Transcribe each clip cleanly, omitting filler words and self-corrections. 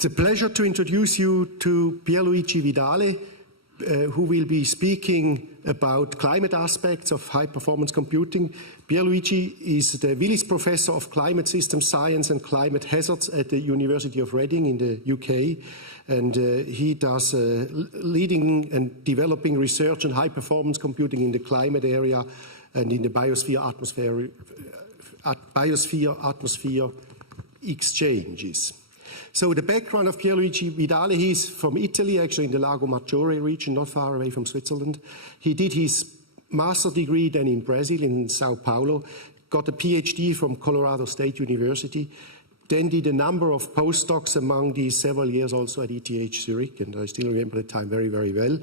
It's a pleasure to introduce you to Pier Luigi Vidale, who will be speaking about climate aspects of high-performance computing. Pier Luigi is the Willis Professor of Climate System Science and Climate Hazards at the University of Reading in the UK, and he does leading and developing research on high-performance computing in the climate area and in the biosphere-atmosphere exchanges. So the background of Pier Luigi Vidale, he's from Italy, actually in the Lago Maggiore region, not far away from Switzerland. He did his master's degree then in Brazil, in Sao Paulo, got a PhD from Colorado State University, then did a number of postdocs among these several years also at ETH Zurich, and I still remember the time very, very well.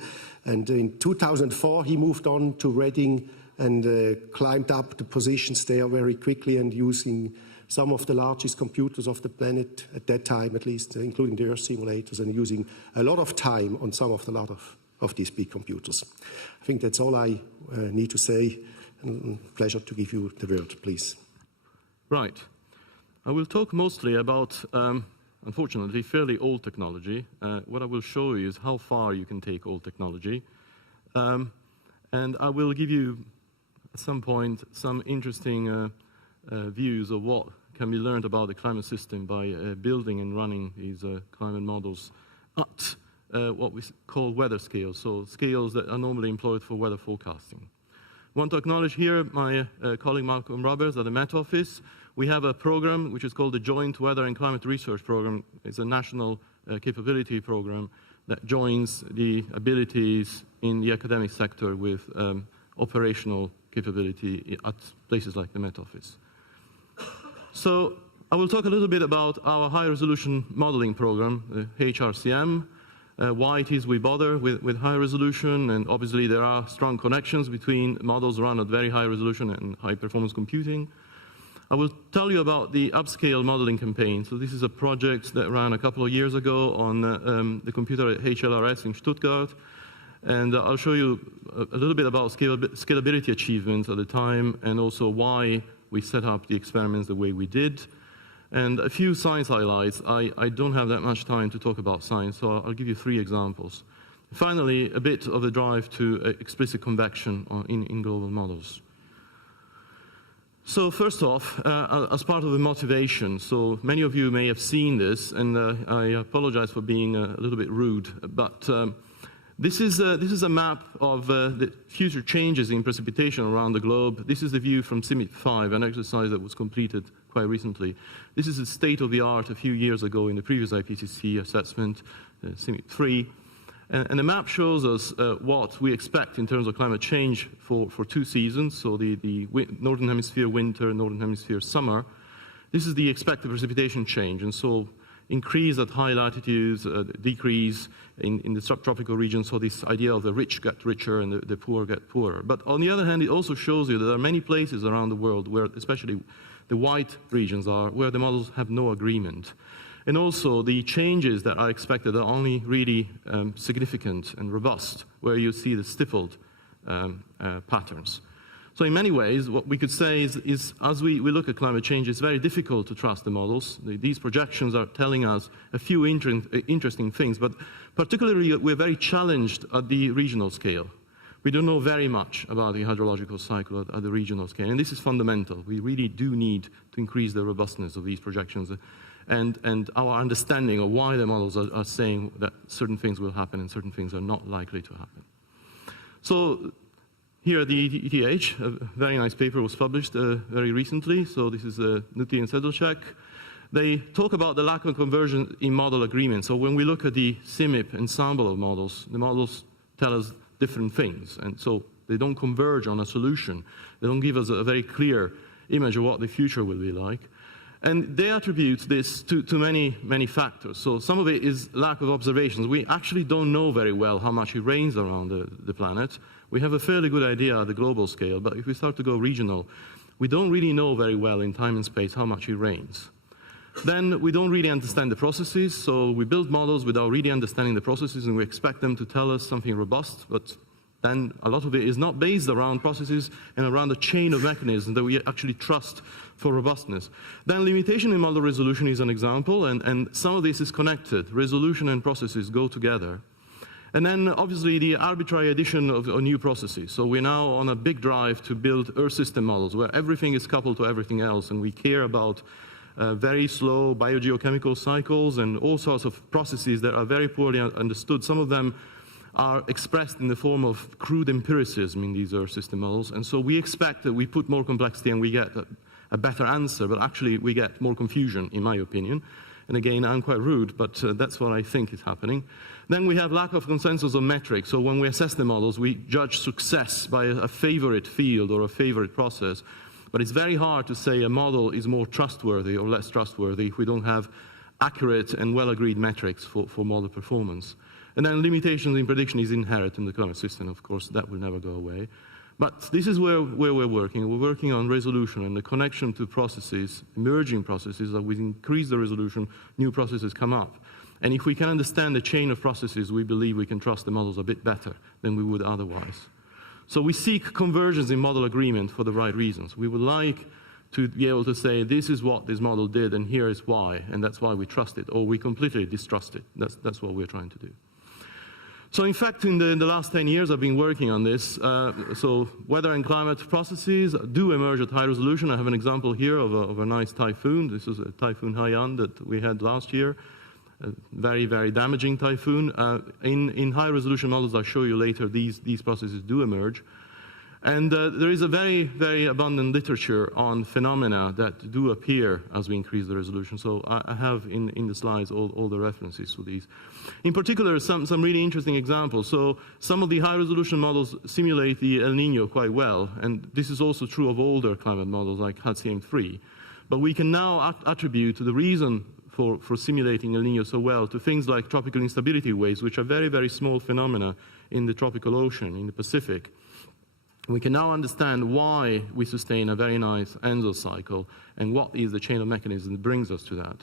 And in 2004, he moved on to Reading and climbed up the positions there very quickly and using some of the largest computers of the planet at that time, at least, including the Earth simulators, and using a lot of time on some of the lot of these big computers. I think that's all I need to say. Pleasure to give you the word, please. Right. I will talk mostly about, unfortunately, fairly old technology. What I will show you is how far you can take old technology. And I will give you, at some point, some interesting views of what can be learned about the climate system by building and running these climate models at what we call weather scales, so scales that are normally employed for weather forecasting. I want to acknowledge here my colleague Malcolm Roberts at the Met Office. We have a program which is called the Joint Weather and Climate Research Program. It's a national capability program that joins the abilities in the academic sector with operational capability at places like the Met Office. So I will talk a little bit about our high-resolution modeling program, the HRCM, why it is we bother with high resolution, and obviously there are strong connections between models run at very high resolution and high-performance computing. I will tell you about the Upscale modeling campaign. So this is a project that ran a couple of years ago on the computer at HLRS in Stuttgart. And I'll show you a little bit about scalability achievements at the time, and also why we set up the experiments the way we did. And a few science highlights. I don't have that much time to talk about science, so I'll give you 3 examples. Finally, a bit of the drive to explicit convection in global models. So first off, as part of the motivation, so many of you may have seen this, and I apologize for being a little bit rude, but this is a map of the future changes in precipitation around the globe. This is the view from CIMIP 5, an exercise that was completed quite recently. This is the state of the art a few years ago in the previous IPCC assessment, CIMIP 3. And the map shows us what we expect in terms of climate change for 2 seasons, so the Northern Hemisphere winter, Northern Hemisphere summer. This is the expected precipitation change, and so increase at high latitudes, decrease in the subtropical regions, so this idea of the rich get richer and the poor get poorer. But on the other hand, it also shows you that there are many places around the world where, especially the white regions are, where the models have no agreement. And also the changes that are expected are only really significant and robust, where you see the stippled patterns. So in many ways, what we could say is as we look at climate change, it's very difficult to trust the models. These projections are telling us a few interesting things, but particularly we're very challenged at the regional scale. We don't know very much about the hydrological cycle at the regional scale, and this is fundamental. We really do need to increase the robustness of these projections and our understanding of why the models are saying that certain things will happen and certain things are not likely to happen. So here at the ETH, a very nice paper was published very recently. So this is Nuti and Sedlček. They talk about the lack of conversion in model agreement. So when we look at the CIMIP ensemble of models, the models tell us different things. And so they don't converge on a solution. They don't give us a very clear image of what the future will be like. And they attribute this to many factors. So some of it is lack of observations. We actually don't know very well how much it rains around the planet. We have a fairly good idea at the global scale, but if we start to go regional, we don't really know very well in time and space how much it rains. Then we don't really understand the processes, so we build models without really understanding the processes, and we expect them to tell us something robust, but then a lot of it is not based around processes and around a chain of mechanisms that we actually trust for robustness. Then limitation in model resolution is an example, and some of this is connected. Resolution and processes go together. And then obviously the arbitrary addition of new processes. So we're now on a big drive to build Earth system models where everything is coupled to everything else, and we care about very slow biogeochemical cycles and all sorts of processes that are very poorly understood. Some of them are expressed in the form of crude empiricism in these Earth system models, and so we expect that we put more complexity and we get a better answer, but actually we get more confusion, in my opinion. And again, I'm quite rude, but that's what I think is happening. Then we have lack of consensus on metrics. So when we assess the models, we judge success by a favorite field or a favorite process. But it's very hard to say a model is more trustworthy or less trustworthy if we don't have accurate and well-agreed metrics for model performance. And then limitations in prediction is inherent in the climate system, of course, that will never go away. But this is where we're working. We're working on resolution and the connection to processes, emerging processes, that we increase the resolution, new processes come up. And if we can understand the chain of processes, we believe we can trust the models a bit better than we would otherwise. So we seek convergence in model agreement for the right reasons. We would like to be able to say, this is what this model did, and here is why, and that's why we trust it, or we completely distrust it. That's what we're trying to do. So in fact, in the last 10 years, I've been working on this. So weather and climate processes do emerge at high resolution. I have an example here of a nice typhoon. This is a Typhoon Haiyan that we had last year. A very, very damaging typhoon. In high resolution models, I'll show you later, these processes do emerge. And there is a very, very abundant literature on phenomena that do appear as we increase the resolution. So I have in the slides all the references for these. In particular, some really interesting examples. So some of the high resolution models simulate the El Niño quite well. And this is also true of older climate models like HATCM3. But we can now attribute the reason for simulating El Niño so well to things like tropical instability waves, which are very, very small phenomena in the tropical ocean, in the Pacific. We can now understand why we sustain a very nice Enso cycle and what is the chain of mechanisms that brings us to that.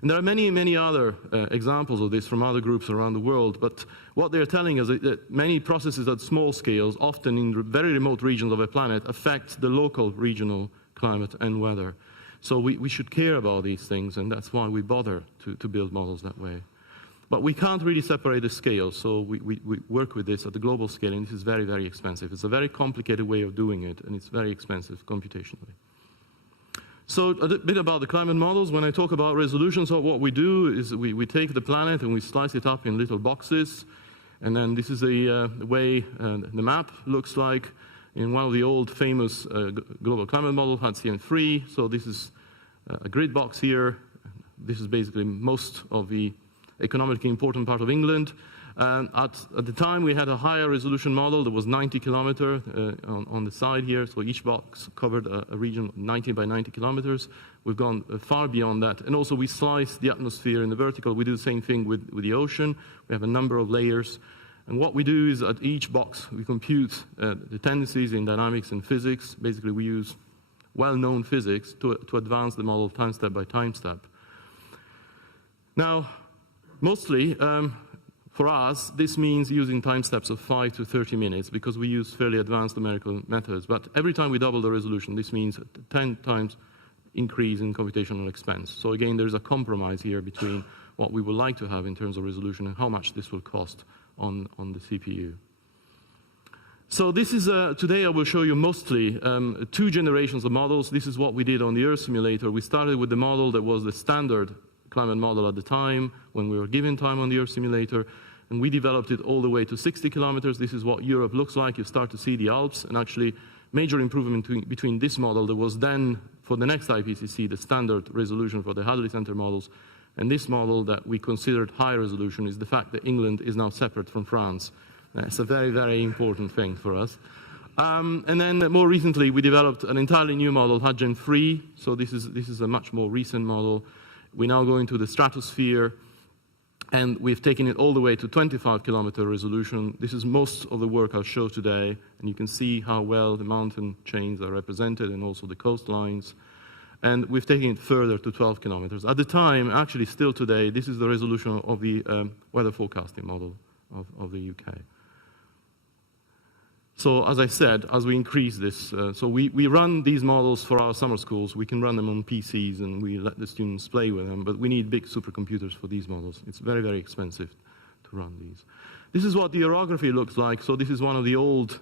And there are many, many other examples of this from other groups around the world, but what they're telling us is that many processes at small scales, often in very remote regions of a planet, affect the local regional climate and weather. So we should care about these things, and that's why we bother to build models that way. But we can't really separate the scales, so we work with this at the global scale, and this is very, very expensive. It's a very complicated way of doing it, and it's very expensive computationally. So a bit about the climate models. When I talk about resolution, so what we do is we take the planet and we slice it up in little boxes, and then this is the way the map looks like in one of the old famous global climate models, HATCM3. So this is a grid box here. This is basically most of the economically important part of England. At the time, we had a higher resolution model that was 90 kilometers on the side here. So each box covered a region of 90 by 90 kilometers. We've gone far beyond that. And also, we slice the atmosphere in the vertical. We do the same thing with the ocean. We have a number of layers. And what we do is at each box, we compute the tendencies in dynamics and physics. Basically, we use well-known physics to advance the model time step by time step. Now, mostly, for us, this means using time steps of 5 to 30 minutes because we use fairly advanced numerical methods. But every time we double the resolution, this means a 10 times increase in computational expense. So again, there's a compromise here between what we would like to have in terms of resolution and how much this will cost on the CPU. So this is, today I will show you mostly 2 generations of models. This is what we did on the Earth simulator. We started with the model that was the standard climate model at the time when we were given time on the Earth simulator, and we developed it all the way to 60 kilometers. This is what Europe looks like. You start to see the Alps, and actually major improvement between this model that was then, for the next IPCC, the standard resolution for the Hadley Center models, and this model that we considered high resolution is the fact that England is now separate from France. It's a very, very important thing for us. And then more recently, we developed an entirely new model, HATGEN3. So this is a much more recent model. We now go into the stratosphere, and we've taken it all the way to 25-kilometer resolution. This is most of the work I'll show today, and you can see how well the mountain chains are represented and also the coastlines. And we've taken it further to 12 kilometers. At the time, actually still today, this is the resolution of the weather forecasting model of the UK. So as I said, as we increase this, so we run these models for our summer schools. We can run them on PCs and we let the students play with them, but we need big supercomputers for these models. It's very, very expensive to run these. This is what the ERography looks like. So this is one of the old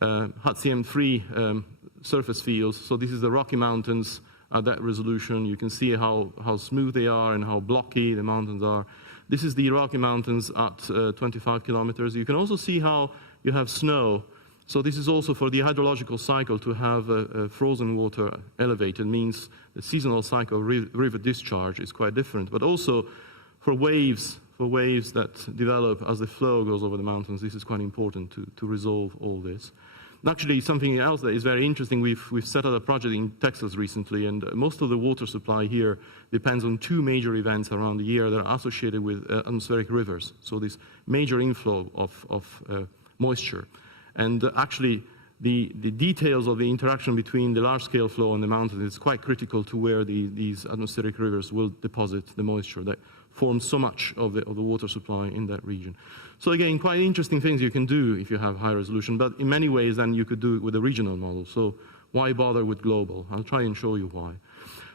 HCM3 surface fields. So this is the Rocky Mountains at that resolution. You can see how smooth they are and how blocky the mountains are. This is the Rocky Mountains at 25 kilometers. You can also see how you have snow. So this is also for the hydrological cycle. To have frozen water elevated means the seasonal cycle of river discharge is quite different. But also for waves that develop as the flow goes over the mountains, this is quite important to resolve all this. And actually, something else that is very interesting, we've set up a project in Texas recently, and most of the water supply here depends on two major events around the year that are associated with atmospheric rivers. So this major inflow of moisture. And actually, the details of the interaction between the large-scale flow and the mountains is quite critical to where these atmospheric rivers will deposit the moisture that forms so much of the water supply in that region. So again, quite interesting things you can do if you have high resolution, but in many ways then you could do it with a regional model. So why bother with global? I'll try and show you why.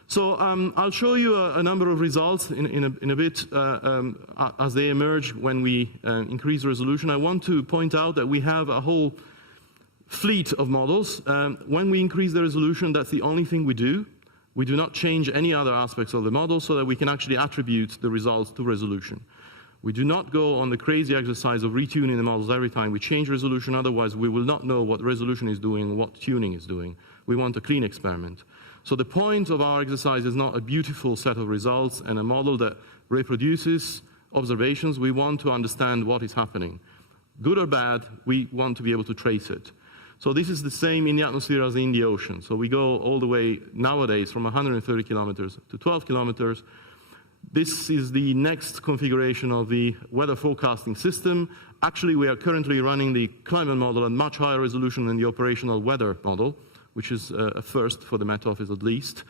So I'll show you a number of results in a bit as they emerge when we increase resolution. I want to point out that we have a whole fleet of models. When we increase the resolution, that's the only thing we do. We do not change any other aspects of the model so that we can actually attribute the results to resolution. We do not go on the crazy exercise of retuning the models every time we change resolution, otherwise we will not know what resolution is doing and what tuning is doing. We want a clean experiment. So the point of our exercise is not a beautiful set of results and a model that reproduces observations. We want to understand what is happening. Good or bad, we want to be able to trace it. So this is the same in the atmosphere as in the ocean. So we go all the way nowadays from 130 kilometers to 12 kilometers. This is the next configuration of the weather forecasting system. Actually, we are currently running the climate model at much higher resolution than the operational weather model, which is a first for the Met Office at least.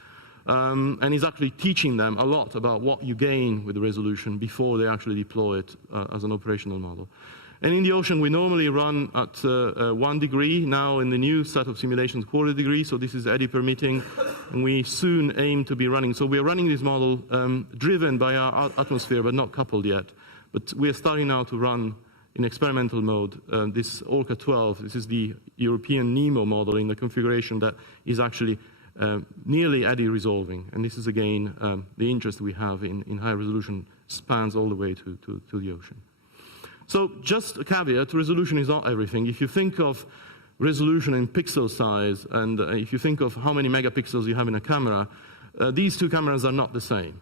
And is actually teaching them a lot about what you gain with the resolution before they actually deploy it as an operational model. And in the ocean, we normally run at 1 degree. Now in the new set of simulations, 1/4 degree. So this is eddy permitting. And we soon aim to be running. So we are running this model driven by our atmosphere, but not coupled yet. But we are starting now to run in experimental mode this Orca 12. This is the European NEMO model in the configuration that is actually nearly eddy resolving. And this is, again, the interest we have in high resolution spans all the way to the ocean. So just a caveat, resolution is not everything. If you think of resolution in pixel size, and if you think of how many megapixels you have in a camera, these two cameras are not the same.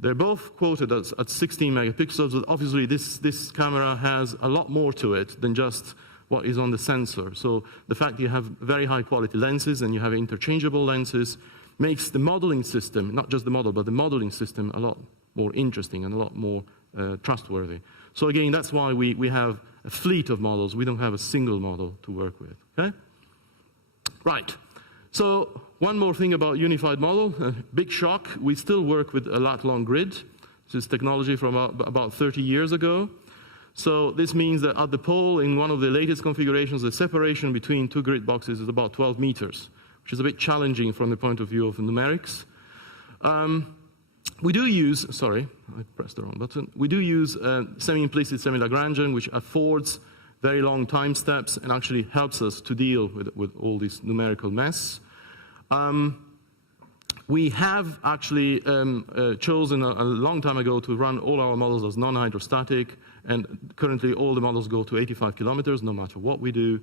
They're both quoted at 16 megapixels, but obviously this camera has a lot more to it than just what is on the sensor. So the fact that you have very high quality lenses and you have interchangeable lenses makes the modeling system, not just the model, but the modeling system a lot more interesting and a lot more trustworthy. So again, that's why we have a fleet of models. We don't have a single model to work with, okay? Right. So one more thing about unified model, big shock. We still work with a lat-long grid. This is technology from about 30 years ago. So this means that at the pole, in one of the latest configurations, the separation between two grid boxes is about 12 meters, which is a bit challenging from the point of view of numerics. We do use, sorry, I pressed the wrong button. We do use semi-implicit semi-Lagrangian, which affords very long time steps and actually helps us to deal with all this numerical mess. We have actually chosen a long time ago to run all our models as non-hydrostatic, and currently all the models go to 85 kilometers, no matter what we do.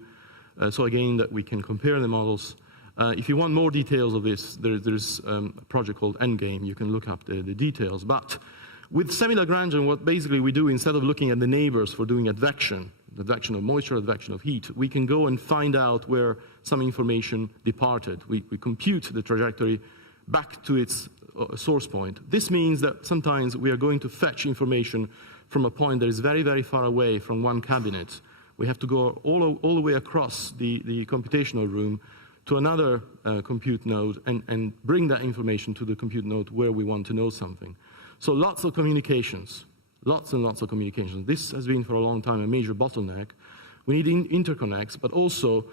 So again, that we can compare the models. If you want more details of this, there's a project called Endgame. You can look up the details. But with semi-Lagrangian, what basically we do, instead of looking at the neighbors for doing advection, the advection of moisture, advection of heat, we can go and find out where some information departed. We compute the trajectory back to its source point. This means that sometimes we are going to fetch information from a point that is very, very far away from one cabinet. We have to go all the way across the computational room to another compute node and bring that information to the compute node where we want to know something. So lots of communications, lots and lots of communications. This has been for a long time a major bottleneck. We need interconnects, but also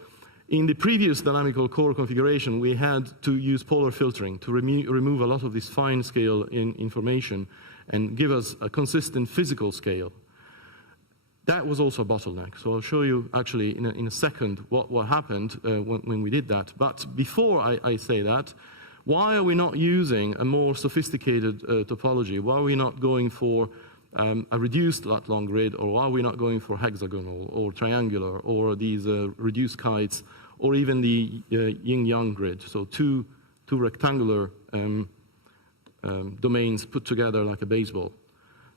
in the previous dynamical core configuration, we had to use polar filtering to remove a lot of this fine scale information and give us a consistent physical scale. That was also a bottleneck. So I'll show you actually in a second what happened when we did that. But before I say that, why are we not using a more sophisticated topology? Why are we not going for a reduced lat-long grid, or why are we not going for hexagonal or triangular or these reduced kites, or even the yin-yang grid? So two rectangular domains put together like a baseball.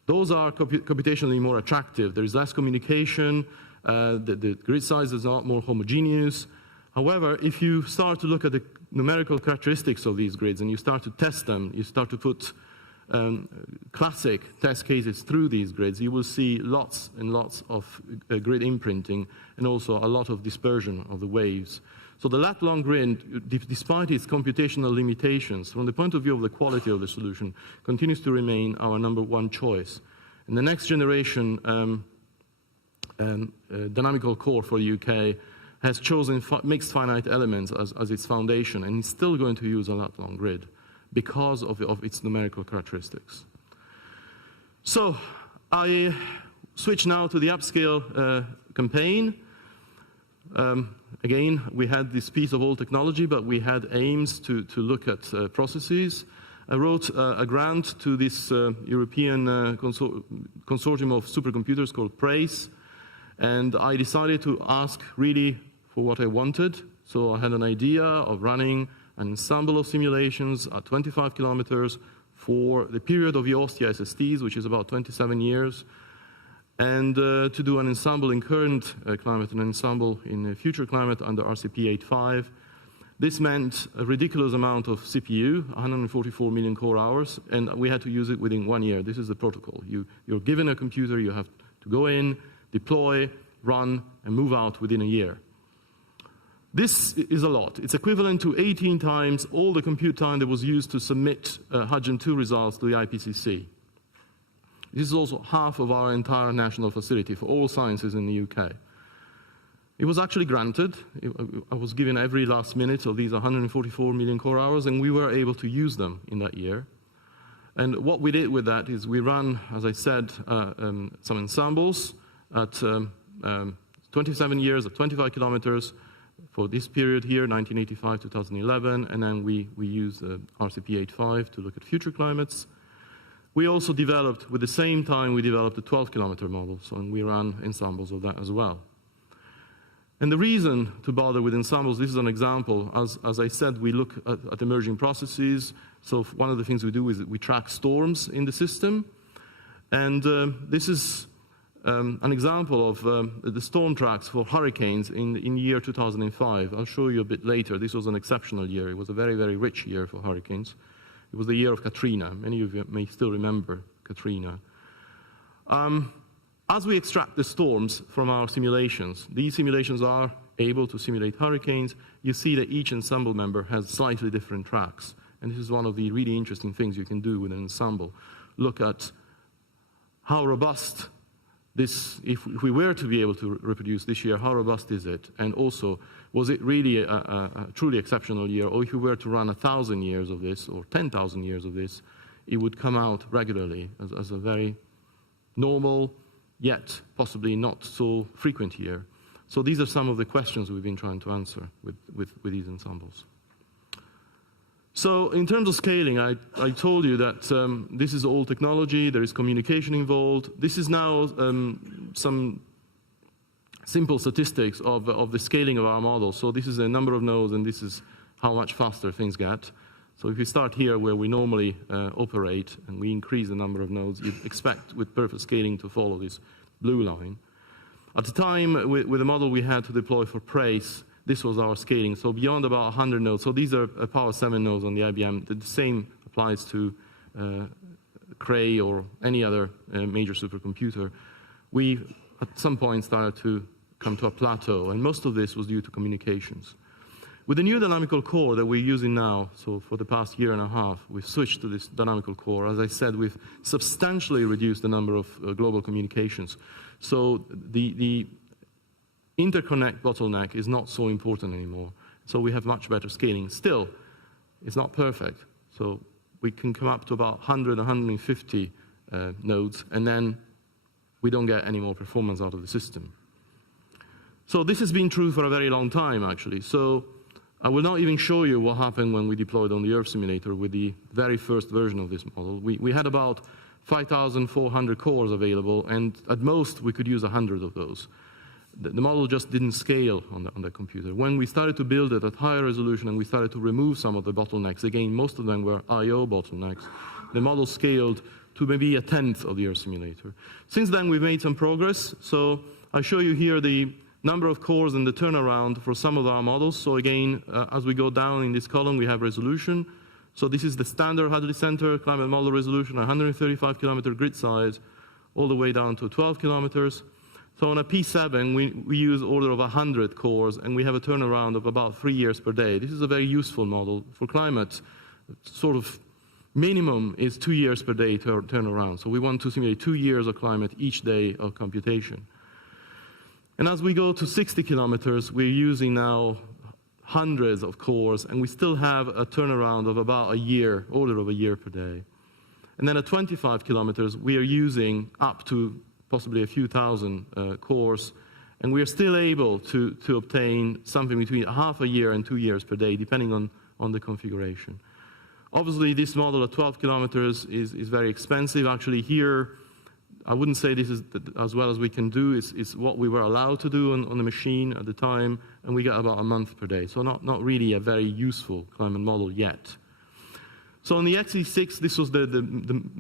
Those are computationally more attractive. There is less communication. The grid size is not more homogeneous. However, if you start to look at the numerical characteristics of these grids and you start to test them, you start to put classic test cases through these grids, you will see lots and lots of grid imprinting and also a lot of dispersion of the waves. So the lat-long grid, despite its computational limitations, from the point of view of the quality of the solution, continues to remain our #1 choice. And the next generation dynamical core for the UK has chosen mixed finite elements as its foundation, and is still going to use a lat-long grid because of its numerical characteristics. So I switch now to the Upscale campaign. Again, we had this piece of old technology, but we had aims to look at processes. I wrote a grant to this European consortium of supercomputers called PRACE, and I decided to ask really for what I wanted. So I had an idea of running an ensemble of simulations at 25 kilometers for the period of the Ostia SSTs, which is about 27 years, and to do an ensemble in current climate and an ensemble in future climate under RCP 8.5. This meant a ridiculous amount of CPU, 144 million core hours, and we had to use it within 1 year. This is the protocol. You're given a computer, you have to go in, deploy, run, and move out within a year. This is a lot. It's equivalent to 18 times all the compute time that was used to submit Hudgen 2 results to the IPCC. This is also half of our entire national facility for all sciences in the UK. It was actually granted. I was given every last minute of these 144 million core hours, and we were able to use them in that year. And what we did with that is we ran, as I said, some ensembles at 27 years at 25 kilometers for this period here, 1985 to 2011, and then we used RCP 8.5 to look at future climates. We also developed, with the same time, we developed a 12-kilometer model, so we ran ensembles of that as well. And the reason to bother with ensembles, this is an example. As I said, we look at emerging processes. So one of the things we do is we track storms in the system. And this is an example of the storm tracks for hurricanes in year 2005. I'll show you a bit later. This was an exceptional year. It was a very, very rich year for hurricanes. It was the year of Katrina. Many of you may still remember Katrina. As we extract the storms from our simulations, these simulations are able to simulate hurricanes. You see that each ensemble member has slightly different tracks. And this is one of the really interesting things you can do with an ensemble. Look at how robust this, if we were to be able to reproduce this year, how robust is it? And also, was it really a truly exceptional year? Or if we were to run 1,000 years of this, or 10,000 years of this, it would come out regularly as a very normal, yet possibly not so frequent year. So these are some of the questions we've been trying to answer with these ensembles. So in terms of scaling, I told you that this is old technology, there is communication involved. This is now some simple statistics of the scaling of our model. So this is a number of nodes, and this is how much faster things get. So if we start here where we normally operate, and we increase the number of nodes, you'd expect with perfect scaling to follow this blue line. At the time, with the model we had to deploy for PRACE, this was our scaling, so beyond about 100 nodes. So these are Power 7 nodes on the IBM. The same applies to Cray or any other major supercomputer. We, at some point, started to come to a plateau, and most of this was due to communications. With the new dynamical core that we're using now, so for the past year and a half, we've switched to this dynamical core. As I said, we've substantially reduced the number of global communications. So the interconnect bottleneck is not so important anymore. So we have much better scaling. Still, it's not perfect. So we can come up to about 100, 150 nodes, and then we don't get any more performance out of the system. So this has been true for a very long time, actually. So I will not even show you what happened when we deployed on the Earth simulator with the very first version of this model. We had about 5,400 cores available, and at most we could use 100 of those. The model just didn't scale on the computer. When we started to build it at higher resolution and we started to remove some of the bottlenecks, again, most of them were I/O bottlenecks, the model scaled to maybe a tenth of the Earth simulator. Since then, we've made some progress. So I show you here the number of cores and the turnaround for some of our models. So again, as we go down in this column, we have resolution. So this is the standard Hadley Center climate model resolution, 135 kilometer grid size, all the way down to 12 kilometers. So on a P7, we use order of 100 cores, and we have a turnaround of about 3 years per day. This is a very useful model. For climate, sort of minimum is 2 years per day turnaround. So we want to simulate 2 years of climate each day of computation. And as we go to 60 kilometers, we're using now hundreds of cores, and we still have a turnaround of about a year, order of a year per day. And then at 25 kilometers, we are using up to possibly a few thousand cores, and we are still able to obtain something between half a year and 2 years per day, depending on the configuration. Obviously, this model at 12 kilometers is very expensive. Actually, here, I wouldn't say this is as well as we can do. It's what we were allowed to do on the machine at the time, and we got about a month per day. So not really a very useful climate model yet. So on the XE6, this was the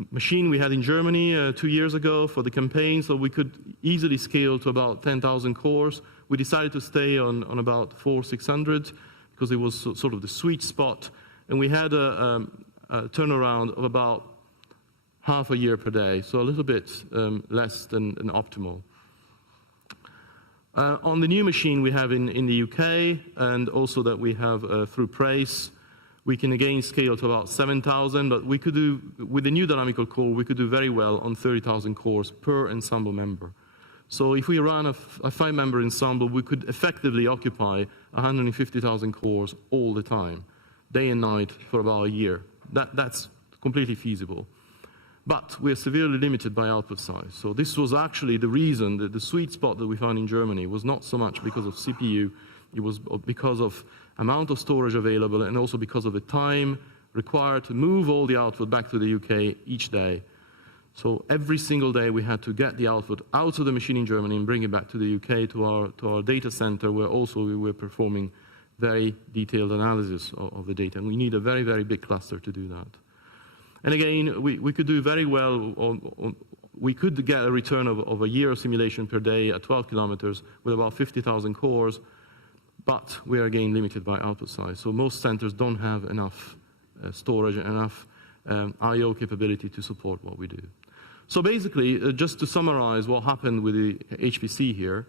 machine we had in Germany 2 years ago for the campaign, so we could easily scale to about 10,000 cores. We decided to stay on about 400-600 because it was sort of the sweet spot, and we had a turnaround of about half a year per day, so a little bit less than optimal. On the new machine we have in the UK, and also that we have through Prace, we can again scale to about 7,000, but we could do, with the new dynamical core, we could do very well on 30,000 cores per ensemble member. So if we run a 5-member ensemble, we could effectively occupy 150,000 cores all the time, day and night for about a year. That's completely feasible. But we're severely limited by output size. So this was actually the reason that the sweet spot that we found in Germany was not so much because of CPU, it was because of amount of storage available and also because of the time required to move all the output back to the UK each day. So every single day we had to get the output out of the machine in Germany and bring it back to the UK to our data center, where also we were performing very detailed analysis of the data. And we need a very, very big cluster to do that. And again, we could do very well, we could get a return of a year of simulation per day at 12 kilometers with about 50,000 cores, but we are again limited by output size. So most centers don't have enough storage and enough I/O capability to support what we do. So basically, just to summarize what happened with the HPC here,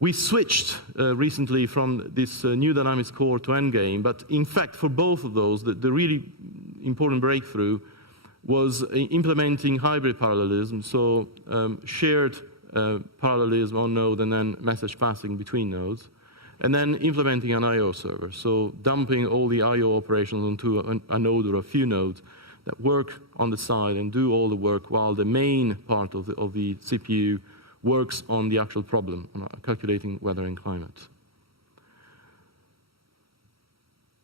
we switched recently from this new dynamics core to Endgame, but in fact, for both of those, the really important breakthrough was implementing hybrid parallelism, so shared parallelism on node and then message passing between nodes, and then implementing an I/O server, so dumping all the I/O operations onto a node or a few nodes that work on the side and do all the work while the main part of the CPU works on the actual problem, on calculating weather and climate.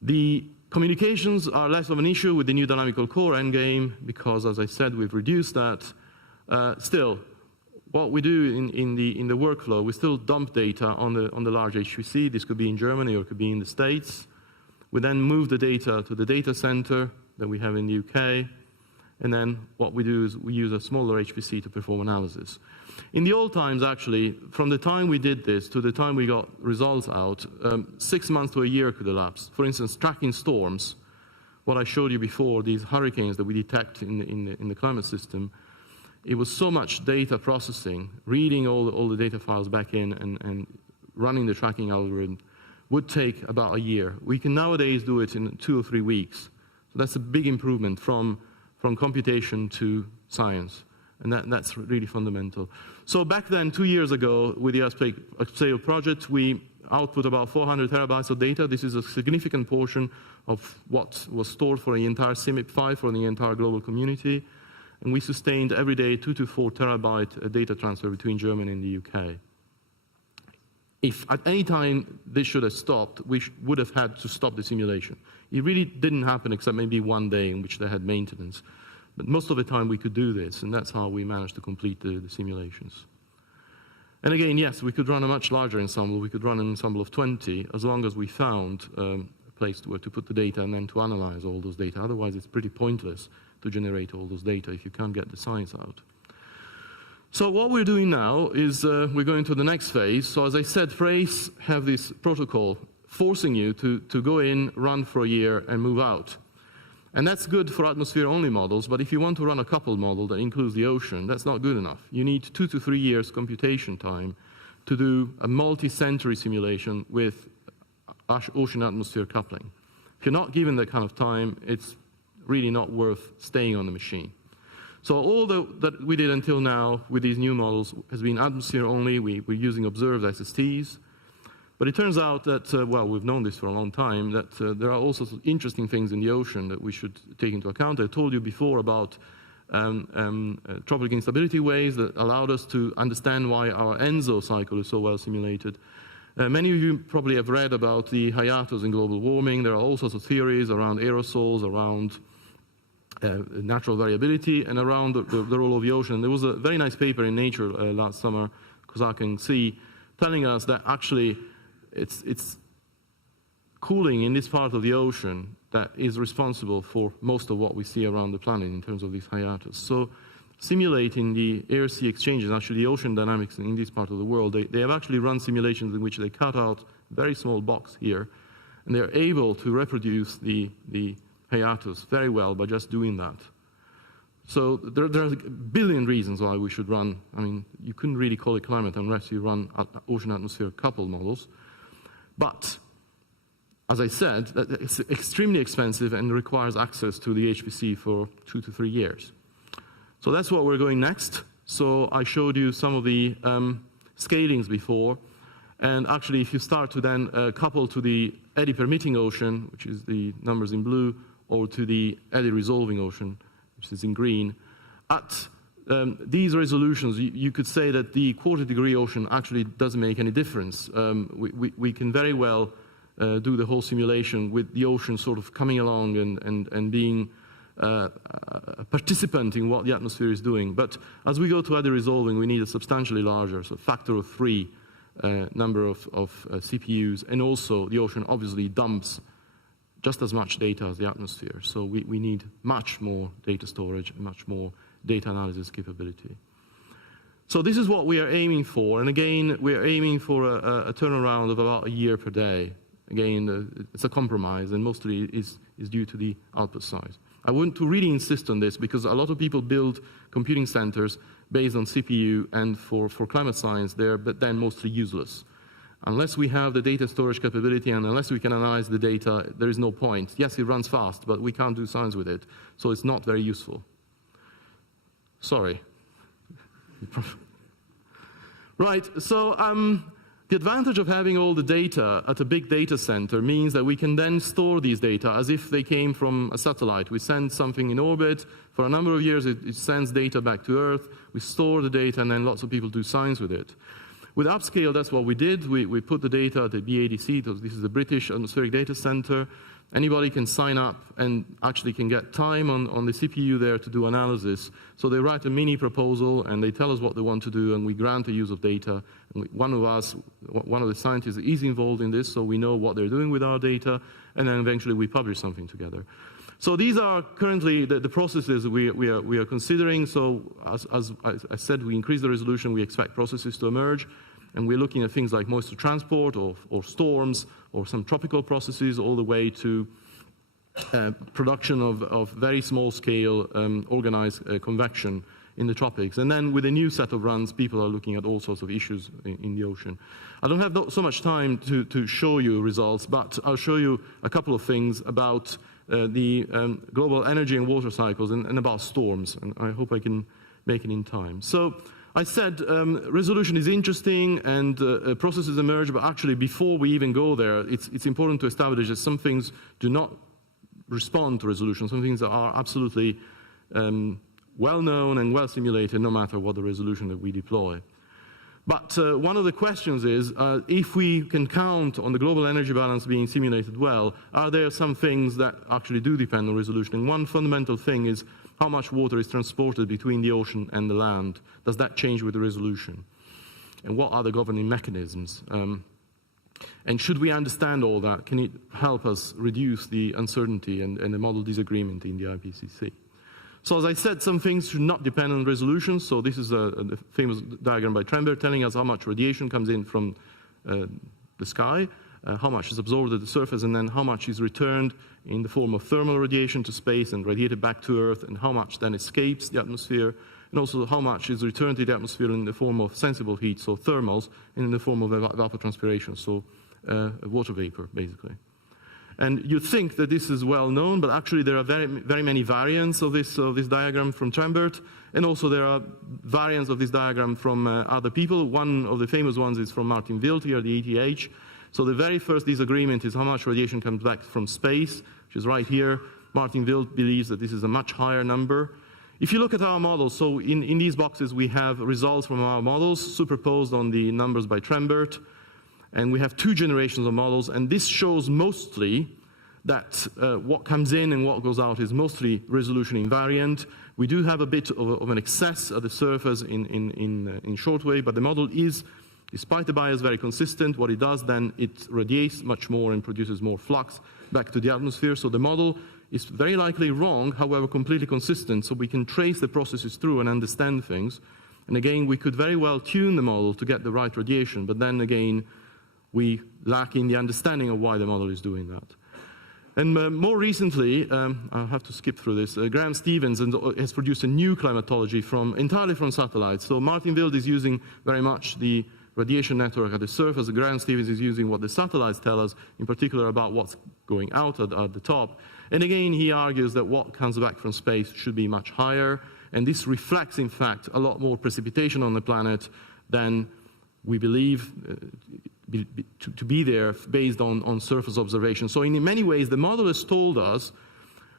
The communications are less of an issue with the new dynamical core Endgame because, as I said, we've reduced that. Still, what we do in the workflow, we still dump data on the large HPC. This could be in Germany or it could be in the States. We then move the data to the data center that we have in the UK. And then what we do is we use a smaller HPC to perform analysis. In the old times, actually, from the time we did this to the time we got results out, 6 months to a year could elapse. For instance, tracking storms, what I showed you before, these hurricanes that we detect in the climate system, it was so much data processing, reading all the data files back in and running the tracking algorithm would take about a year. We can nowadays do it in 2 or 3 weeks. So that's a big improvement from computation to science. And that's really fundamental. So back then, 2 years ago, with the Upscale project, we output about 400 terabytes of data. This is a significant portion of what was stored for the entire CMIP5 for the entire global community. And we sustained every day 2 to 4 terabyte data transfer between Germany and the UK. If at any time this should have stopped, we would have had to stop the simulation. It really didn't happen except maybe one day in which they had maintenance. But most of the time we could do this, and that's how we managed to complete the simulations. And again, yes, we could run a much larger ensemble. We could run an ensemble of 20, as long as we found a place where to put the data and then to analyze all those data. Otherwise, it's pretty pointless to generate all those data if you can't get the science out. So what we're doing now is we're going to the next phase. So as I said, FRACE have this protocol forcing you to go in, run for a year, and move out. And that's good for atmosphere-only models, but if you want to run a coupled model that includes the ocean, that's not good enough. You need 2 to 3 years computation time to do a multi-century simulation with ocean-atmosphere coupling. If you're not given that kind of time, it's really not worth staying on the machine. So all that we did until now with these new models has been atmosphere only. We're using observed SSTs. But it turns out that, well, we've known this for a long time, that there are all sorts of interesting things in the ocean that we should take into account. I told you before about tropical instability waves that allowed us to understand why our ENSO cycle is so well simulated. Many of you probably have read about the hiatus in global warming. There are all sorts of theories around aerosols, around natural variability, and around the role of the ocean. There was a very nice paper in Nature last summer, Kozak and C, telling us that actually it's cooling in this part of the ocean that is responsible for most of what we see around the planet in terms of these hiatus. So simulating the air-sea exchanges, actually the ocean dynamics in this part of the world, they have actually run simulations in which they cut out a very small box here, and they're able to reproduce the hiatus very well by just doing that. So there are a billion reasons why we should run. I mean, you couldn't really call it climate unless you run ocean-atmosphere coupled models. But, as I said, it's extremely expensive and requires access to the HPC for 2 to 3 years. So that's what we're going next. So I showed you some of the scalings before. And actually, if you start to then couple to the eddy-permitting ocean, which is the numbers in blue, or to the eddy-resolving ocean, which is in green, at these resolutions, you could say that the quarter-degree ocean actually doesn't make any difference. We can very well do the whole simulation with the ocean sort of coming along and being a participant in what the atmosphere is doing. But as we go to eddy-resolving, we need a substantially larger, so factor of 3 number of CPUs, and also the ocean obviously dumps just as much data as the atmosphere. So we need much more data storage and much more data analysis capability. So this is what we are aiming for. And again, we are aiming for a turnaround of about a year per day. Again, it's a compromise, and mostly is due to the output size. I want to really insist on this because a lot of people build computing centers based on CPU, and for climate science, they're then mostly useless. Unless we have the data storage capability and unless we can analyze the data, there is no point. Yes, it runs fast, but we can't do science with it, so it's not very useful. Sorry. Right, so the advantage of having all the data at a big data center means that we can then store these data as if they came from a satellite. We send something in orbit, for a number of years it sends data back to Earth, we store the data, and then lots of people do science with it. With Upscale, that's what we did. We put the data at the BADC, this is the British Atmospheric Data Center. Anybody can sign up and actually can get time on the CPU there to do analysis. So they write a mini proposal and they tell us what they want to do, and we grant the use of data. And one of the scientists is involved in this, so we know what they're doing with our data, and then eventually we publish something together. So these are currently the processes we are considering. So as I said, we increase the resolution, we expect processes to emerge. And we're looking at things like moisture transport or storms or some tropical processes, all the way to production of very small scale organized convection in the tropics. And then with a new set of runs, people are looking at all sorts of issues in the ocean. I don't have so much time to show you results, but I'll show you a couple of things about the global energy and water cycles and about storms. And I hope I can make it in time. So I said resolution is interesting and processes emerge, but actually before we even go there, it's important to establish that some things do not respond to resolution. Some things are absolutely well known and well simulated no matter what the resolution that we deploy. But one of the questions is, if we can count on the global energy balance being simulated well, are there some things that actually do depend on resolution? And one fundamental thing is how much water is transported between the ocean and the land. Does that change with the resolution? And what are the governing mechanisms? And should we understand all that, can it help us reduce the uncertainty and the model disagreement in the IPCC? So as I said, some things should not depend on resolution. So this is a famous diagram by Trembert telling us how much radiation comes in from the sky, how much is absorbed at the surface, and then how much is returned in the form of thermal radiation to space and radiated back to Earth, and how much then escapes the atmosphere, and also how much is returned to the atmosphere in the form of sensible heat, so thermals, and in the form of evapotranspiration, so water vapor, basically. And you think that this is well known, but actually there are very many variants of this diagram from Trembert, and also there are variants of this diagram from other people. One of the famous ones is from Martin Wild here, the ETH. So the very first disagreement is how much radiation comes back from space, which is right here. Martin Wild believes that this is a much higher number. If you look at our models, so in these boxes we have results from our models superposed on the numbers by Trembert. And we have two generations of models, and this shows mostly that what comes in and what goes out is mostly resolution invariant. We do have a bit of an excess at the surface in shortwave, but the model is, despite the bias, very consistent. What it does then, it radiates much more and produces more flux back to the atmosphere. So the model is very likely wrong, however completely consistent, so we can trace the processes through and understand things. And again, we could very well tune the model to get the right radiation, but then again, we lack in the understanding of why the model is doing that. And more recently, I'll have to skip through this, Graham Stevens has produced a new climatology entirely from satellites. So Martin Wild is using very much the radiation network at the surface. Graham Stevens is using what the satellites tell us, in particular about what's going out at the top. And again, he argues that what comes back from space should be much higher. And this reflects, in fact, a lot more precipitation on the planet than we believe to be there based on surface observation. So in many ways, the model has told us,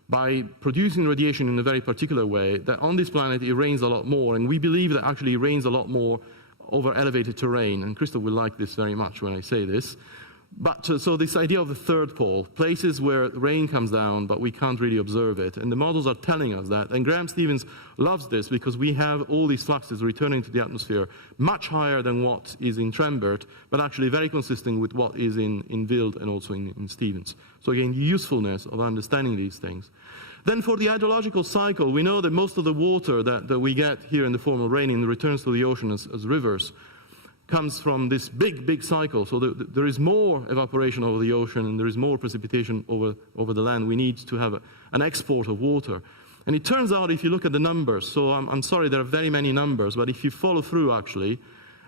by producing radiation in a very particular way, that on this planet it rains a lot more, and we believe that actually it rains a lot more over elevated terrain. And Christoph will like this very much when I say this. But so this idea of the third pole, places where rain comes down, but we can't really observe it. And the models are telling us that. And Graham Stevens loves this because we have all these fluxes returning to the atmosphere much higher than what is in Trembert, but actually very consistent with what is in Wild and also in Stevens. So again, the usefulness of understanding these things. Then for the hydrological cycle, we know that most of the water that we get here in the form of rain and returns to the ocean as rivers comes from this big cycle. So there is more evaporation over the ocean and there is more precipitation over the land. We need to have an export of water. And it turns out, if you look at the numbers, so I'm sorry, there are very many numbers, but if you follow through actually,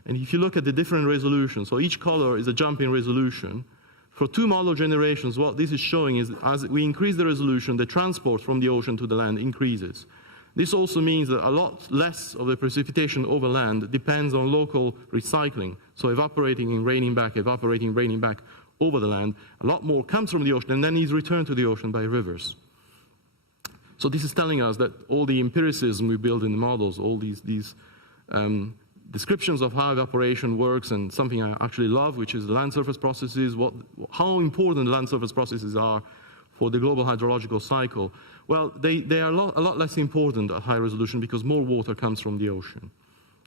and if you look at the different resolutions, so each color is a jump in resolution, for two model generations, what this is showing is as we increase the resolution, the transport from the ocean to the land increases. This also means that a lot less of the precipitation over land depends on local recycling. So evaporating and raining back, evaporating and raining back over the land. A lot more comes from the ocean and then is returned to the ocean by rivers. So this is telling us that all the empiricism we build in the models, all these descriptions of how evaporation works, and something I actually love, which is land surface processes, how important land surface processes are for the global hydrological cycle. Well, they are a lot less important at high resolution because more water comes from the ocean.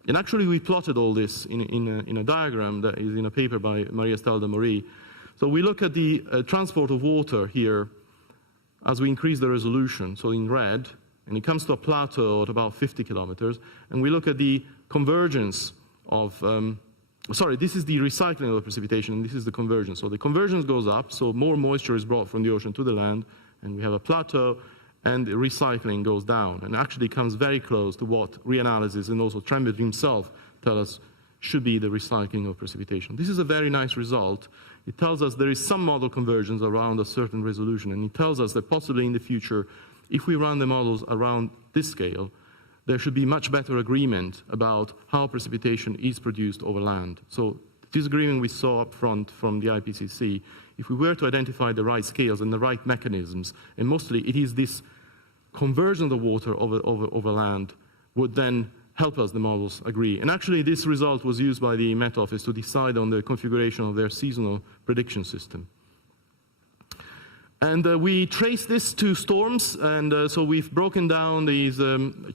And actually, we plotted all this in a diagram that is in a paper by Marie-Estelle de Marie. So we look at the transport of water here as we increase the resolution, so in red, and it comes to a plateau at about 50 kilometers, and we look at the convergence of, this is the recycling of the precipitation, and this is the convergence. So the convergence goes up, so more moisture is brought from the ocean to the land, and we have a plateau, and the recycling goes down, and actually comes very close to what reanalysis and also Trembert himself tell us should be the recycling of precipitation. This is a very nice result. It tells us there is some model convergence around a certain resolution, and it tells us that possibly in the future, if we run the models around this scale, there should be much better agreement about how precipitation is produced over land. So this agreement we saw up front from the IPCC, if we were to identify the right scales and the right mechanisms, and mostly it is this conversion of the water over land, would then help us, the models, agree. And actually this result was used by the Met Office to decide on the configuration of their seasonal prediction system. And we traced this to storms, and so we've broken down these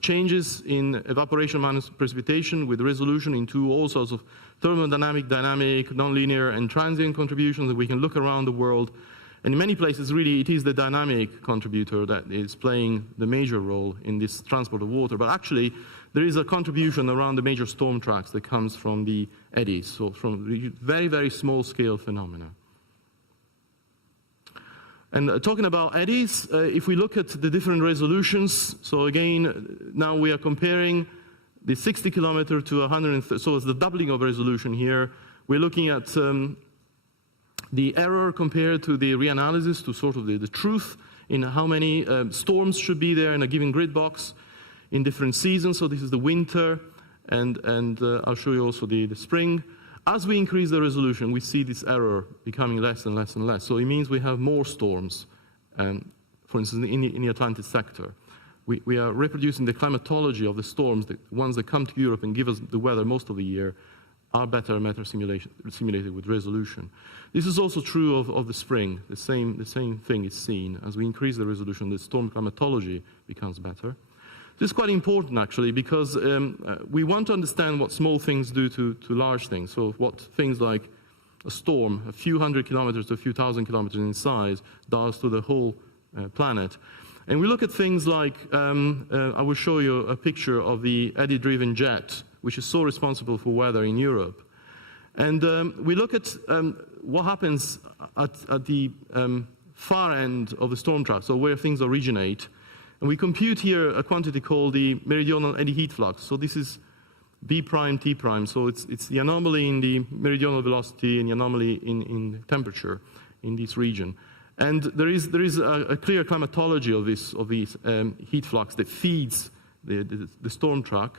changes in evaporation minus precipitation with resolution into all sorts of thermodynamic, dynamic, nonlinear, and transient contributions that we can look around the world. And in many places, really, it is the dynamic contributor that is playing the major role in this transport of water. But actually, there is a contribution around the major storm tracks that comes from the eddies, so from very, very small-scale phenomena. And talking about eddies, if we look at the different resolutions, so again, now we are comparing the 60 kilometer to 130, so it's the doubling of resolution here. We're looking at the error compared to the reanalysis, to sort of the truth in how many storms should be there in a given grid box in different seasons. So this is the winter, and I'll show you also the spring. As we increase the resolution, we see this error becoming less and less and less. So it means we have more storms, for instance, in the Atlantic sector. We are reproducing the climatology of the storms, the ones that come to Europe and give us the weather most of the year, are better and better simulated with resolution. This is also true of the spring. The same thing is seen. As we increase the resolution, the storm climatology becomes better. This is quite important, actually, because we want to understand what small things do to large things. So what things like a storm, a few hundred kilometers to a few thousand kilometers in size, does to the whole planet. And we look at things like, I will show you a picture of the eddy-driven jet, which is so responsible for weather in Europe. And we look at what happens at the far end of the storm track, so where things originate. And we compute here a quantity called the meridional eddy heat flux. So this is B prime, T prime. So it's the anomaly in the meridional velocity and the anomaly in temperature in this region. And there is a clear climatology of these heat flux that feeds the storm track.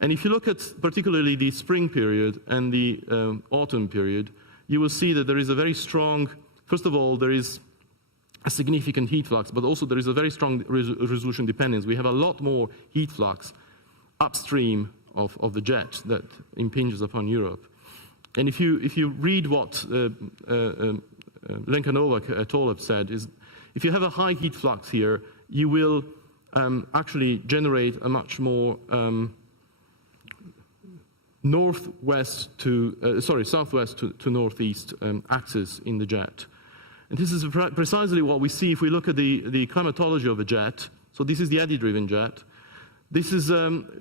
And if you look at particularly the spring period and the autumn period, you will see that there is a very strong, first of all, there is a significant heat flux, but also there is a very strong resolution dependence. We have a lot more heat flux upstream of the jet that impinges upon Europe. And if you read what Lenkanova et al. Have said, is if you have a high heat flux here, you will actually generate a much more southwest to northeast axis in the jet. And this is precisely what we see if we look at the climatology of a jet. So this is the eddy-driven jet. This is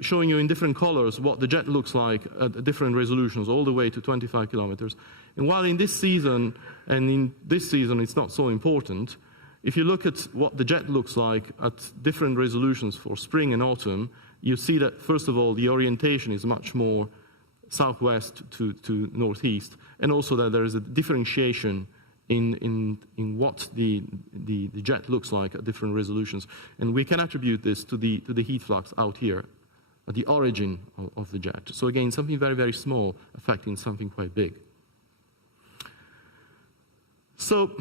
showing you in different colors what the jet looks like at different resolutions, all the way to 25 kilometers. And while in this season, and in this season it's not so important, if you look at what the jet looks like at different resolutions for spring and autumn, you see that, first of all, the orientation is much more southwest to northeast, and also that there is a differentiation in what the jet looks like at different resolutions. And we can attribute this to the heat flux out here at the origin of the jet. So again, something very, very small affecting something quite big. So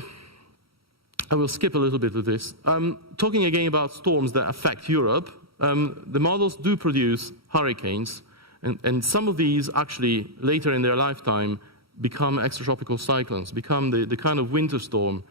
I will skip a little bit of this. Talking again about storms that affect Europe, the models do produce hurricanes, and some of these actually later in their lifetime become extratropical cyclones, become the kind of winter storm,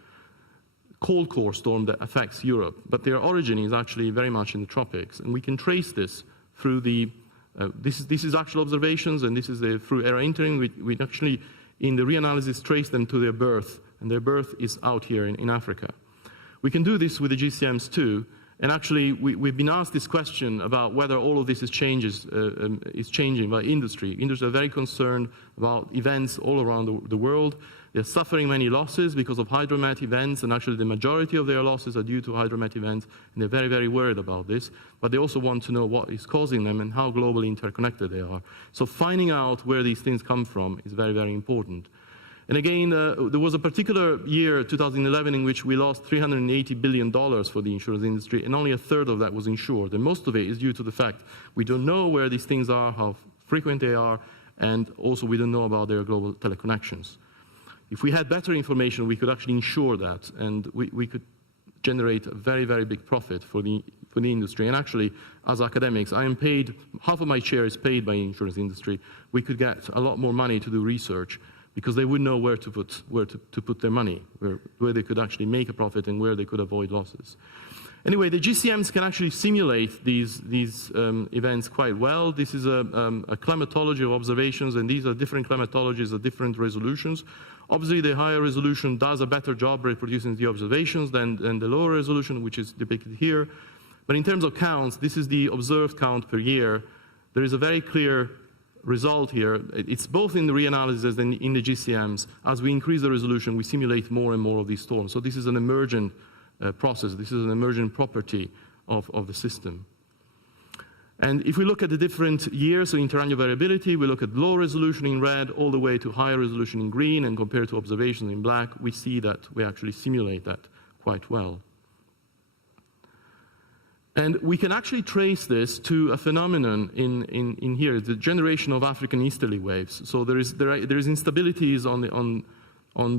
cold core storm that affects Europe. But their origin is actually very much in the tropics. And we can trace this through this is actual observations, and this is through error entering. We actually, in the reanalysis, trace them to their birth, and their birth is out here in Africa. We can do this with the GCMs too. And actually, we've been asked this question about whether all of this is changing by industry. Industry are very concerned about events all around the world. They're suffering many losses because of hydromet events, and actually the majority of their losses are due to hydromet events, and they're very, very worried about this. But they also want to know what is causing them and how globally interconnected they are. So finding out where these things come from is very, very important. And again, there was a particular year, 2011, in which we lost $380 billion for the insurance industry, and only a third of that was insured. And most of it is due to the fact we don't know where these things are, how frequent they are, and also we don't know about their global teleconnections. If we had better information, we could actually insure that, and we could generate a very, very big profit for the industry. And actually, as academics, I am paid, half of my share is paid by the insurance industry. We could get a lot more money to do research because they would know where to put their money, where they could actually make a profit and where they could avoid losses. Anyway, the GCMs can actually simulate these events quite well. This is a climatology of observations, and these are different climatologies at different resolutions. Obviously, the higher resolution does a better job reproducing the observations than the lower resolution, which is depicted here. But in terms of counts, this is the observed count per year. There is a very clear result here. It's both in the reanalysis and in the GCMs. As we increase the resolution, we simulate more and more of these storms. So this is an emergent process. This is an emergent property of the system. And if we look at the different years, so interannual variability, we look at low resolution in red all the way to higher resolution in green, and compared to observations in black, we see that we actually simulate that quite well. And we can actually trace this to a phenomenon in here, the generation of African easterly waves. So there is instabilities on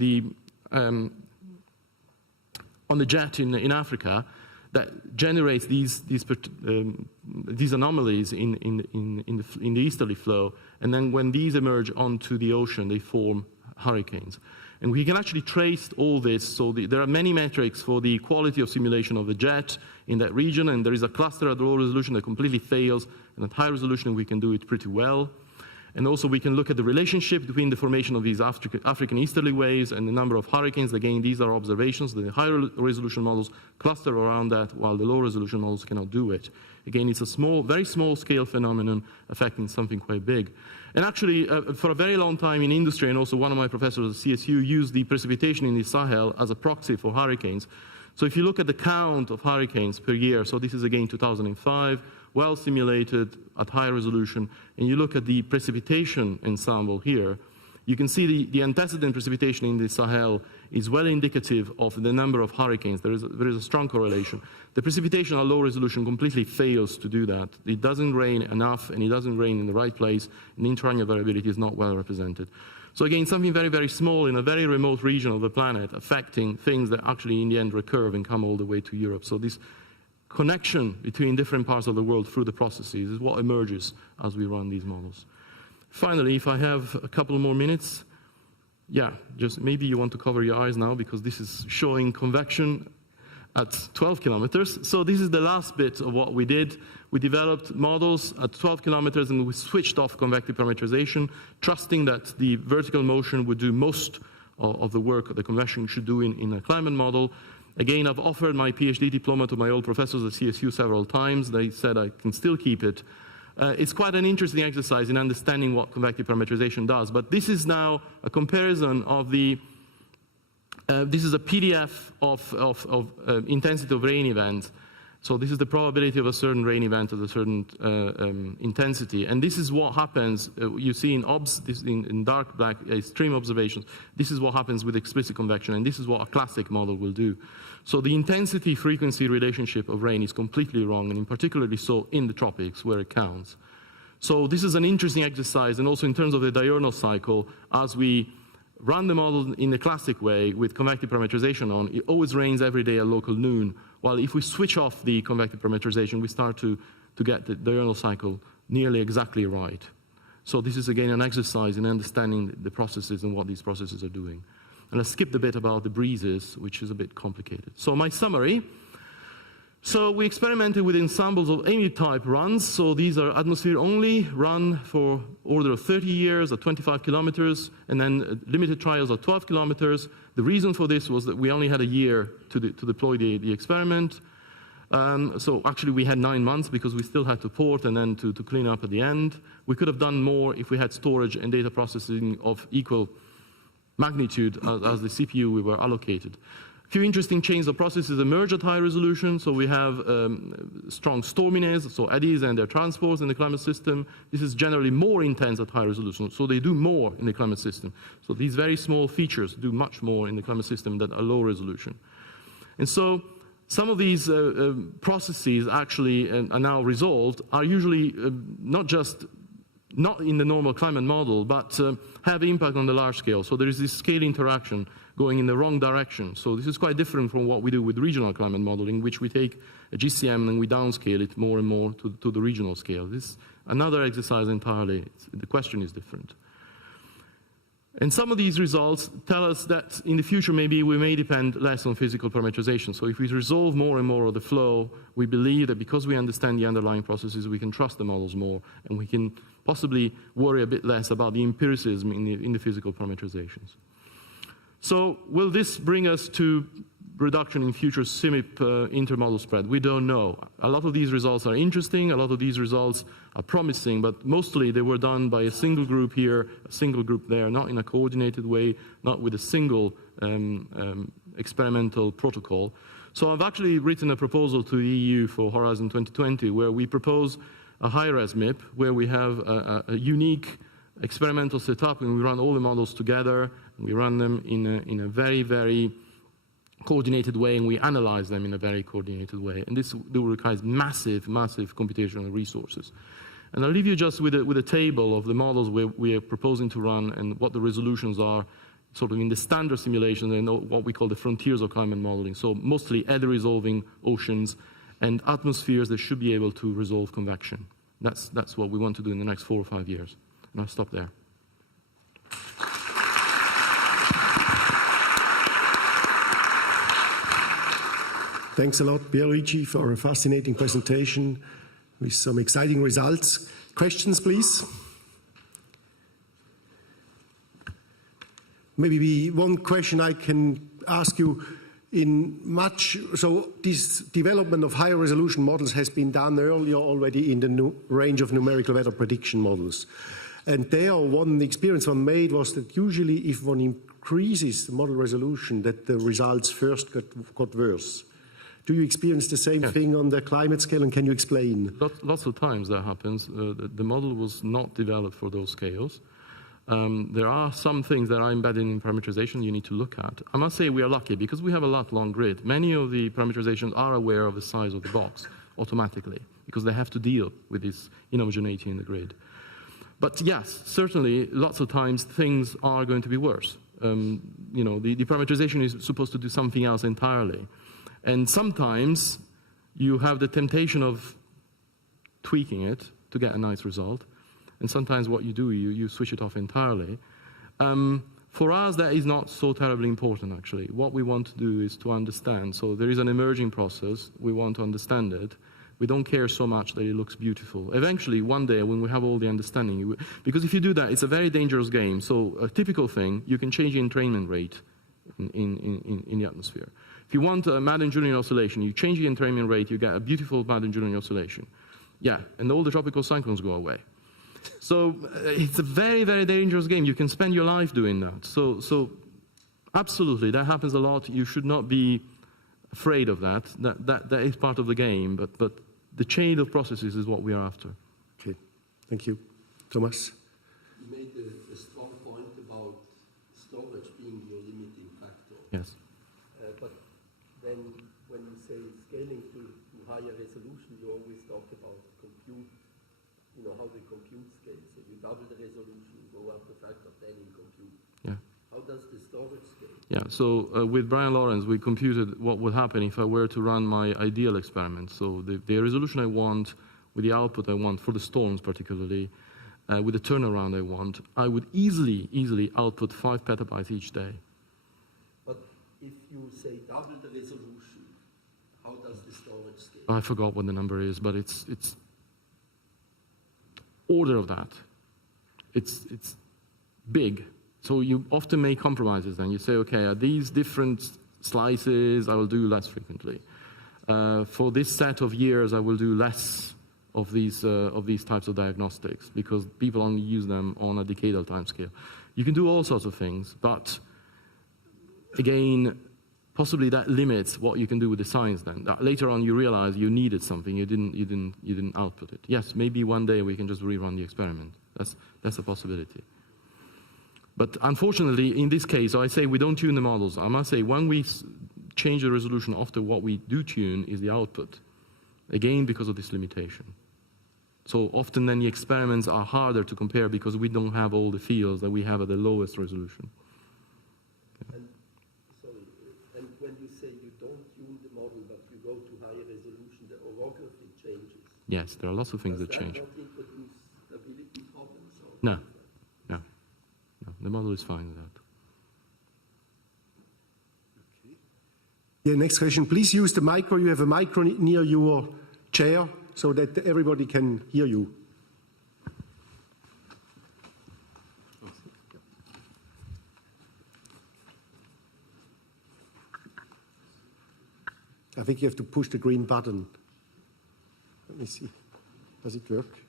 the jet in Africa that generates these anomalies in the easterly flow, and then when these emerge onto the ocean, they form hurricanes. And we can actually trace all this, so there are many metrics for the quality of simulation of the jet in that region, and there is a cluster at low resolution that completely fails, and at high resolution we can do it pretty well. And also we can look at the relationship between the formation of these African easterly waves and the number of hurricanes. Again, these are observations. The higher resolution models cluster around that, while the low resolution models cannot do it. Again, it's a very small scale phenomenon affecting something quite big. And actually, for a very long time in industry, and also one of my professors at CSU used the precipitation in the Sahel as a proxy for hurricanes. So if you look at the count of hurricanes per year, so this is again 2005, well simulated at high resolution, and you look at the precipitation ensemble here, you can see the antecedent precipitation in the Sahel is well indicative of the number of hurricanes. There is a strong correlation. The precipitation at low resolution completely fails to do that. It doesn't rain enough, and it doesn't rain in the right place, and interannual variability is not well represented. So again, something very, very small in a very remote region of the planet affecting things that actually in the end recurve and come all the way to Europe. So this connection between different parts of the world through the processes is what emerges as we run these models. Finally, if I have a couple more minutes, yeah, just maybe you want to cover your eyes now because this is showing convection at 12 kilometers. So this is the last bit of what we did. We developed models at 12 kilometers and we switched off convective parameterization, trusting that the vertical motion would do most of the work the convection should do in a climate model. Again, I've offered my PhD diploma to my old professors at CSU several times. They said I can still keep it. It's quite an interesting exercise in understanding what convective parameterization does. But this is now a comparison of the, this is a PDF of intensity of rain events. So this is the probability of a certain rain event at a certain intensity. And this is what happens, you see in dark black stream observations, this is what happens with explicit convection, and this is what a classic model will do. So the intensity-frequency relationship of rain is completely wrong, and in particularly so in the tropics, where it counts. So this is an interesting exercise, and also in terms of the diurnal cycle, as we run the model in the classic way with convective parameterization on, it always rains every day at local noon, while if we switch off the convective parameterization, we start to get the diurnal cycle nearly exactly right. So this is again an exercise in understanding the processes and what these processes are doing. And I skipped a bit about the breezes, which is a bit complicated. So my summary. So we experimented with ensembles of AMU-type runs. So these are atmosphere only, run for order of 30 years at 25 kilometers, and then limited trials at 12 kilometers. The reason for this was that we only had a year to deploy the experiment. So actually we had 9 months because we still had to port and then to clean up at the end. We could have done more if we had storage and data processing of equal magnitude as the CPU we were allocated. A few interesting chains of processes emerge at high resolution. So we have strong storminess, so eddies and their transports in the climate system. This is generally more intense at high resolution, so they do more in the climate system. So these very small features do much more in the climate system than at low resolution. And so some of these processes actually are now resolved, are usually not in the normal climate model, but have impact on the large scale. So there is this scale interaction going in the wrong direction. So this is quite different from what we do with regional climate modeling, which we take a GCM and we downscale it more and more to the regional scale. This is another exercise entirely. The question is different. And some of these results tell us that in the future maybe we may depend less on physical parameterization. So if we resolve more and more of the flow, we believe that because we understand the underlying processes, we can trust the models more, and we can possibly worry a bit less about the empiricism in the physical parameterizations. So will this bring us to reduction in future CMIP intermodal spread? We don't know. A lot of these results are interesting, a lot of these results are promising, but mostly they were done by a single group here, a single group there, not in a coordinated way, not with a single experimental protocol. So I've actually written a proposal to the EU for Horizon 2020 where we propose a high-res MIP, where we have a unique experimental setup and we run all the models together, and we run them in a very, very coordinated way, and we analyze them in a very coordinated way. And this requires massive, massive computational resources. And I'll leave you just with a table of the models we are proposing to run and what the resolutions are, sort of in the standard simulations and what we call the frontiers of climate modeling. So mostly eddy-resolving oceans and atmospheres that should be able to resolve convection. That's what we want to do in the next 4 or 5 years. And I'll stop there. Thanks a lot, Pier Luigi, for a fascinating presentation with some exciting results. Questions, please? Maybe one question I can ask you. So this development of higher resolution models has been done earlier already in the range of numerical weather prediction models. And there, one experience one made was that usually if one increases the model resolution, that the results first got worse. Do you experience the same thing on the climate scale, and can you explain? Lots of times that happens. The model was not developed for those scales. There are some things that are embedded in parameterization you need to look at. I must say we are lucky because we have a long grid. Many of the parameterizations are aware of the size of the box automatically because they have to deal with this inhomogeneity in the grid. But yes, certainly lots of times things are going to be worse. You know, the parameterization is supposed to do something else entirely. And sometimes you have the temptation of tweaking it to get a nice result. And sometimes what you do, you switch it off entirely. For us, that is not so terribly important, actually. What we want to do is to understand. So there is an emerging process. We want to understand it. We don't care so much that it looks beautiful. Eventually, one day, when we have all the understanding, because if you do that, it's a very dangerous game. So a typical thing, you can change the entrainment rate in the atmosphere. If you want a Madden-Julian oscillation, you change the entrainment rate, you get a beautiful Madden-Julian oscillation. Yeah, and all the tropical cyclones go away. So it's a very, very dangerous game. You can spend your life doing that. So absolutely, that happens a lot. You should not be afraid of that. That is part of the game, but the chain of processes is what we are after. Okay, thank you. Thomas? You made a strong point about storage being your limiting factor. Yes. But then when you say scaling to higher resolution, you always talk about compute, you know, how the compute scales. So you double the resolution, you go up the factor 10 in compute. Yeah. How does the storage scale? Yeah, so with Brian Lawrence, we computed what would happen if I were to run my ideal experiment. So the resolution I want, with the output I want, for the storms particularly, with the turnaround I want, I would easily output 5 petabytes each day. But if you say double the resolution, how does the storage scale? I forgot what the number is, but it's order of that. It's big. So you often make compromises then. You say, okay, at these different slices, I will do less frequently. For this set of years, I will do less of these types of diagnostics because people only use them on a decadal timescale. You can do all sorts of things, but again, possibly that limits what you can do with the science then. That later on you realize you needed something, you didn't output it. Yes, maybe one day we can just rerun the experiment. That's a possibility. But unfortunately, in this case, I say we don't tune the models. I must say, when we change the resolution after what we do tune is the output. Again, because of this limitation. So often then the experiments are harder to compare because we don't have all the fields that we have at the lowest resolution. And, sorry, and when you say you don't tune the model, but you go to higher resolution, the ERography changes. Yes, there are lots of things that change. Does that not introduce stability problems? Or No. The model is fine with that. Yeah, next question. Please use the micro. You have a micro near your chair so that everybody can hear you. I think you have to push the green button. Let me see. Does it work?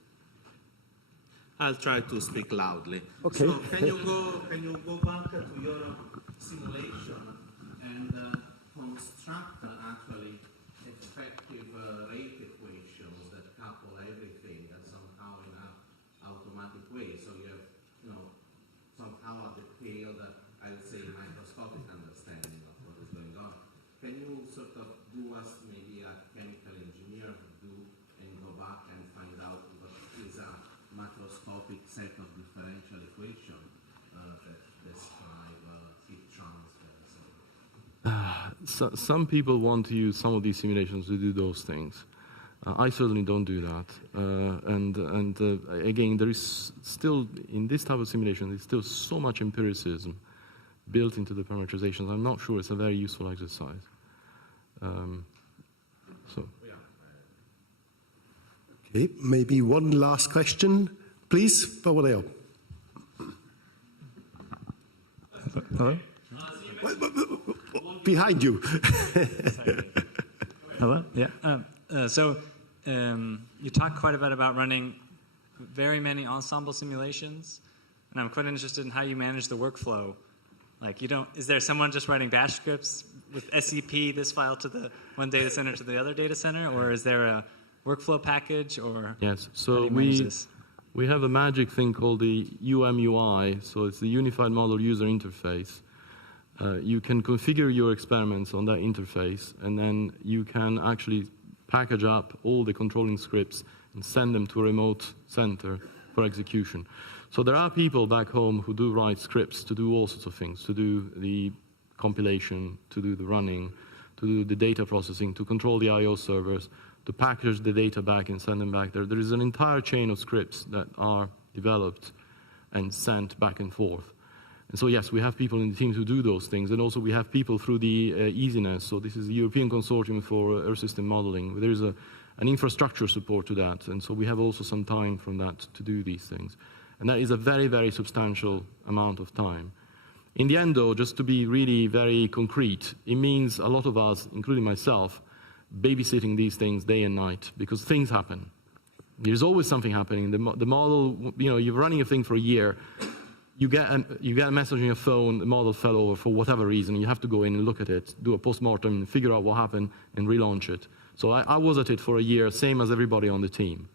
I'll try to speak loudly. Okay. So can you go back to your simulation and construct actually effective rate equations that couple everything somehow in an automatic way? So you have, somehow a detailed, I would say, microscopic understanding of what is going on. Can you sort of do us maybe a chemical engineer do and go back and find out what is a macroscopic set of differential equations that describe heat transfer? Some people want to use some of these simulations to do those things. I certainly don't do that. Again, there is still, in this type of simulation, there's still so much empiricism built into the parameterizations. I'm not sure it's a very useful exercise. Okay, maybe one last question, please, over there. Hello? Behind you. Hello? Yeah. You talk quite a bit about running very many ensemble simulations, and I'm quite interested in how you manage the workflow. Like, is there someone just writing bash scripts with SEP, this file to the one data center to the other data center, or is there a workflow package, or yes, so we have a magic thing called the UMUI, so it's the Unified Model User Interface. You can configure your experiments on that interface, and then you can actually package up all the controlling scripts and send them to a remote center for execution. So there are people back home who do write scripts to do all sorts of things, to do the compilation, to do the running, to do the data processing, to control the I/O servers, to package the data back and send them back there. There is an entire chain of scripts that are developed and sent back and forth. And so yes, we have people in the teams who do those things, and also we have people through the EASINESS. So this is the European Consortium for Earth System Modeling. There is an infrastructure support to that, and so we have also some time from that to do these things. And that is a very, very substantial amount of time. In the end, though, just to be really very concrete, it means a lot of us, including myself, babysitting these things day and night, because things happen. There's always something happening. The model, you're running a thing for a year, you get a message on your phone, the model fell over for whatever reason, you have to go in and look at it, do a post-mortem, figure out what happened, and relaunch it. So I was at it for a year, same as everybody on the team.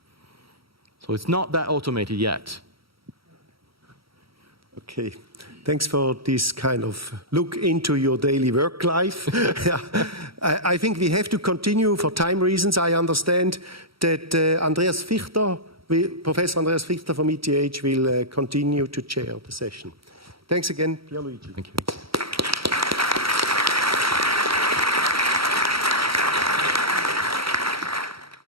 So it's not that automated yet. Okay, thanks for this kind of look into your daily work life. Yeah. I think we have to continue for time reasons. I understand that Professor Andreas Fichter from ETH will continue to chair the session. Thanks again, Pier Luigi. Thank you.